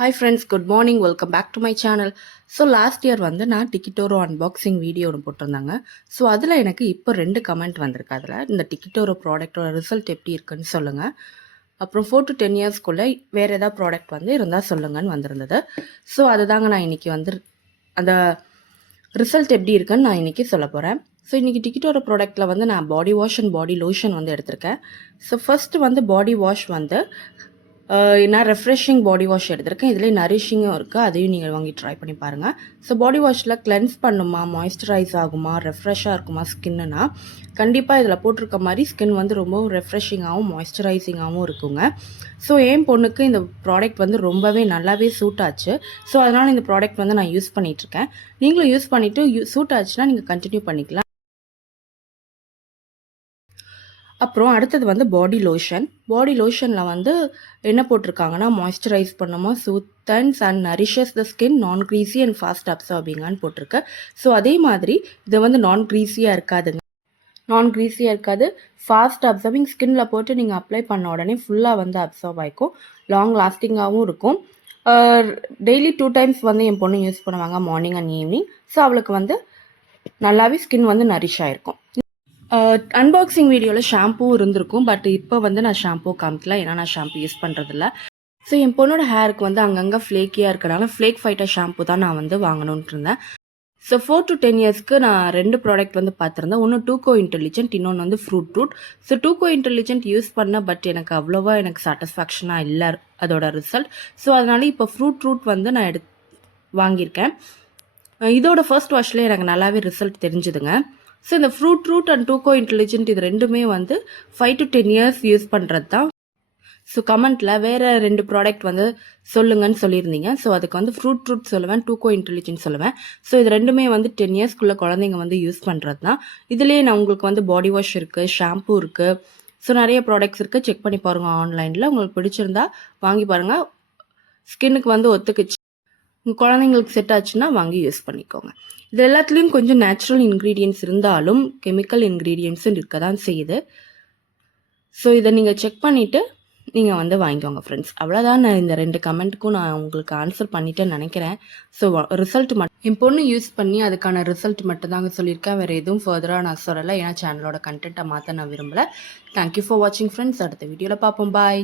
Hi friends, good morning. Welcome back to my channel. So last year வந்து நான் டிக்கிட்டோரோ unboxing video ஒன்று போட்டிருந்தாங்க. So அதில் எனக்கு இப்போ 2 கமெண்ட் வந்திருக்கு. அதில் இந்த டிக்கிட்டோரோ ப்ராடக்டோட ரிசல்ட் எப்படி இருக்குன்னு சொல்லுங்கள், அப்புறம் 4 to 10 இயர்ஸ்க்குள்ளே வேறு ஏதாவது ப்ராடக்ட் வந்து இருந்தால் சொல்லுங்கன்னு வந்திருந்தது. ஸோ அதுதாங்க நான் இன்றைக்கி வந்து அந்த ரிசல்ட் எப்படி இருக்குன்னு நான் இன்றைக்கி சொல்ல போகிறேன். ஸோ இன்றைக்கி டிக்கிட்டோரோ ப்ராடக்ட்டில் வந்து நான் body wash and body lotion வந்து எடுத்திருக்கேன். ஸோ ஃபஸ்ட்டு வந்து பாடி வாஷ் வந்து நான் ரெஃப்ரெஷிங் பாடி வாஷ் எடுத்திருக்கேன். இதில் நரிஷிங்கும் இருக்குது, அதையும் நீங்கள் வாங்கி ட்ரை பண்ணி பாருங்கள். ஸோ பாடி வாஷில் கிளென்ஸ் பண்ணுமா, மாய்ஸ்சரைஸ் ஆகுமா, ரெஃப்ரெஷ்ஷாக இருக்குமா ஸ்கின்னுனா, கண்டிப்பாக இதில் போட்டிருக்க மாதிரி ஸ்கின் வந்து ரொம்ப ரெஃப்ரெஷிங்காகவும் மாய்ஸ்சரைசிங்காகவும் இருக்குங்க. ஸோ என் பொண்ணுக்கு இந்த ப்ராடக்ட் வந்து ரொம்பவே நல்லாவே சூட் ஆச்சு. ஸோ அதனால் இந்த ப்ராடக்ட் வந்து நான் யூஸ் பண்ணிகிட்ருக்கேன். நீங்களும் யூஸ் பண்ணிவிட்டு சூட் ஆச்சுன்னா நீங்கள் கண்டினியூ பண்ணிக்கலாம். அப்புறம் அடுத்தது வந்து பாடி லோஷன். பாடி லோஷனில் வந்து என்ன போட்டிருக்காங்கன்னா, மாய்ஸ்சரைஸ் பண்ணுமா, சூத்தன்ஸ் அண்ட் நரிஷஸ் த ஸ்கின், நான் க்ரீஸி அண்ட் ஃபாஸ்ட் அப்சார்பிங்கான்னு போட்டிருக்கு. ஸோ அதே மாதிரி இது வந்து நான் க்ரீஸியாக இருக்காதுங்க. நான் க்ரீஸியாக இருக்காது, ஃபாஸ்ட் அப்சர்விங். ஸ்கின்ல போட்டு நீங்கள் அப்ளை பண்ண உடனே ஃபுல்லாக வந்து அப்சர்வ் ஆகிக்கும், லாங் லாஸ்டிங்காகவும் இருக்கும். டெய்லி 2 டைம்ஸ் வந்து என் பொண்ணு யூஸ் பண்ணுவாங்க, மார்னிங் அண்ட் ஈவினிங். ஸோ அவளுக்கு வந்து நல்லாவே ஸ்கின் வந்து நரிஷ் ஆகிருக்கும். அன்பாக்சிங் வீடியோவில் ஷாம்பூவும் இருந்திருக்கும், பட் இப்போ வந்து நான் ஷாம்பூ காமிக்கல, ஏன்னா நான் ஷாம்பூ யூஸ் பண்ணுறதில்ல. ஸோ என் பொண்ணோட ஹேருக்கு வந்து அங்கங்கே ஃப்ளேக்கியாக இருக்கிறனால ஃப்ளேக் ஃபைட்டர் ஷாம்பூ தான் நான் வந்து வாங்கணுன்ட்டு இருந்தேன். ஸோ 4 to 10 இயர்ஸ்க்கு நான் 2 ப்ராடக்ட் வந்து பார்த்துருந்தேன். ஒன்று டூகோ இன்டெலிஜென்ட், இன்னொன்று வந்து Fruit Root. So Tugo Intelligent use பண்ணேன், பட் எனக்கு அவ்வளோவா சாட்டிஸ்ஃபேக்ஷனாக இல்லை அதோட ரிசல்ட். ஸோ அதனால இப்போ ஃப்ரூட் ரூட் வந்து நான் வாங்கியிருக்கேன். இதோட ஃபர்ஸ்ட் வாஷ்லேயே எனக்கு நல்லாவே ரிசல்ட் தெரிஞ்சுதுங்க. ஸோ இந்த Fruit Root and Tugo Intelligent இது ரெண்டுமே வந்து 5 to 10 இயர்ஸ் யூஸ் பண்ணுறது தான். ஸோ கமெண்ட்டில் வேறு 2 ப்ராடக்ட் வந்து சொல்லுங்கன்னு சொல்லியிருந்தீங்க. ஸோ அதுக்கு வந்து ஃப்ரூட் ரூட் சொல்லுவேன், டூகோ இன்டெலிஜென்ட் சொல்லுவேன். ஸோ இது ரெண்டுமே வந்து 10 இயர்ஸ்க்குள்ளே குழந்தைங்க வந்து யூஸ் பண்ணுறது தான். இதுலேயே நான் உங்களுக்கு வந்து பாடி வாஷ் இருக்குது, ஷாம்பூ இருக்குது, ஸோ நிறைய ப்ராடக்ட்ஸ் இருக்குது. செக் பண்ணி பாருங்கள் ஆன்லைனில். உங்களுக்கு பிடிச்சிருந்தா வாங்கி பாருங்கள். ஸ்கின்னுக்கு வந்து ஒத்துக்குச்சு, உங்கள் குழந்தைங்களுக்கு செட் ஆச்சுன்னா வாங்கி யூஸ் பண்ணிக்கோங்க. இது எல்லாத்துலேயும் கொஞ்சம் நேச்சுரல் இன்க்ரீடியன்ட்ஸ் இருந்தாலும் கெமிக்கல் இன்க்ரீடியன்ட்ஸும் இருக்க தான் செய்யுது. ஸோ இதை நீங்கள் செக் பண்ணிவிட்டு நீங்கள் வந்து வாங்கிக்கோங்க ஃப்ரெண்ட்ஸ். அவ்வளோதான், நான் இந்த 2 கமெண்ட்டுக்கும் நான் உங்களுக்கு ஆன்சர் பண்ணிட்டேன்னு நினைக்கிறேன். ஸோ ரிசல்ட் மட்டும் என் பொண்ணு யூஸ் பண்ணி அதுக்கான ரிசல்ட் மட்டும் தாங்க சொல்லியிருக்கேன். வேறு எதுவும் ஃபர்தராக நான் சொல்லலை, ஏன்னா சேனலோட கண்டென்ட்டை மாற்ற நான் விரும்பலை. தேங்க்யூ ஃபார் வாட்சிங் ஃப்ரெண்ட்ஸ். அடுத்த வீடியோவில் பார்ப்போம். பாய்.